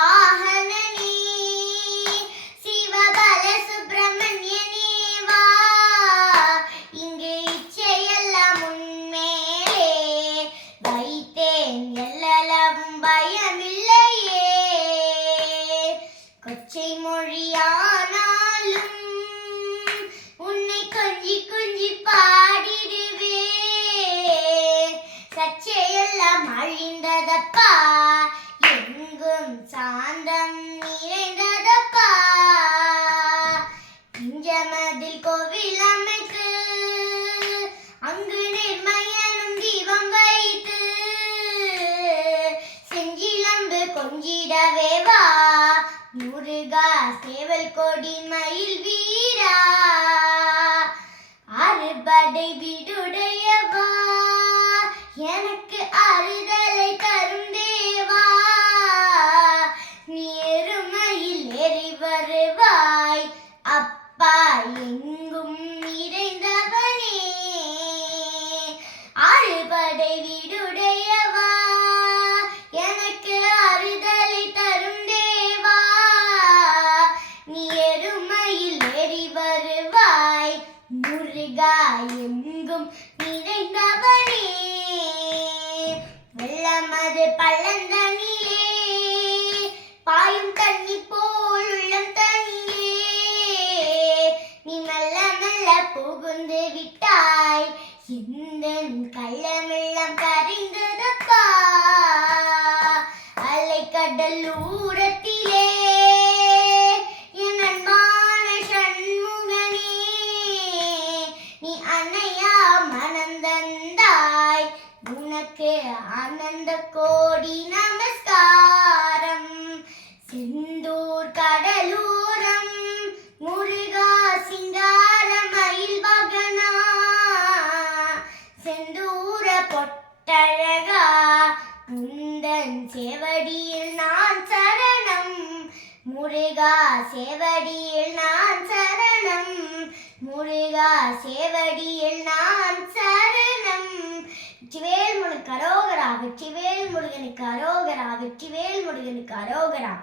வாகனனே சிவபல சுப்பிரமணியனே வா, இங்கு இச்சையெல்லாம் உன்மேலே வைத்தேன், எல்லளவும் பயமில்லையே. கொச்சை மொழியானாலும் உன்னை கொஞ்சி கொஞ்சி பாடிடுவே, சச்சையெல்லாம் அழிந்ததப்பா, எங்கும் சாந்தம் நிறைந்ததப்பா. இஞ்சமதில் கோவில் அமைத்து அங்கு நிர்மயனும் தீபம் வைத்து, செஞ்சிலம்பு கொஞ்சிடவே வா முருகா, சேவல் கொடி மயில் வீரா. அறுபடை வீடுடையவா, எனக்கு ஆறுதலை தரும் தேவா. நீ எருமையில் ஏறி வருவாய் அப்பா, எங்கும் நிறைந்தவனே. ஆறுபடை வீடுடையவா, எனக்கு ஆறுதலை தரும் தேவா. நீ எருமையில் ஏறி வருவாய் முருகா, எங்கும் நிறைந்தவனே. வெள்ளமது பள்ளந்தனிலே பாயும் தண்ணி போல் உள்ளம் தனியே, நீ மெல்ல மெல்ல புகுந்து விட்டாய், இந்த கள்ளமெல்லாம் கரைந்ததப்பா. அலைக்கடல் ஊரத்திலே என் அன்பான சண்முகனே, நீ அன்னையா மனந்தந்தாய், உனக்கு ஆனந்த கோடி நமஸ்காரம். செந்தூர் கடலூரம் முருகா, சிங்கார மயில் வாகனா, செந்தூர பொட்டழகா, உந்தன் சேவடியில் நான் சரணம். முருகா, சேவடியில் நான் சரணம். முருகா, சேவடியில் நான் சரணம். வெற்றிவேல் முருகனுக்கு அரோகரா, வெற்றிவேல் முருகனுக்கு அரோகரா, வெற்றிவேல் முருகனுக்கு அரோகரா.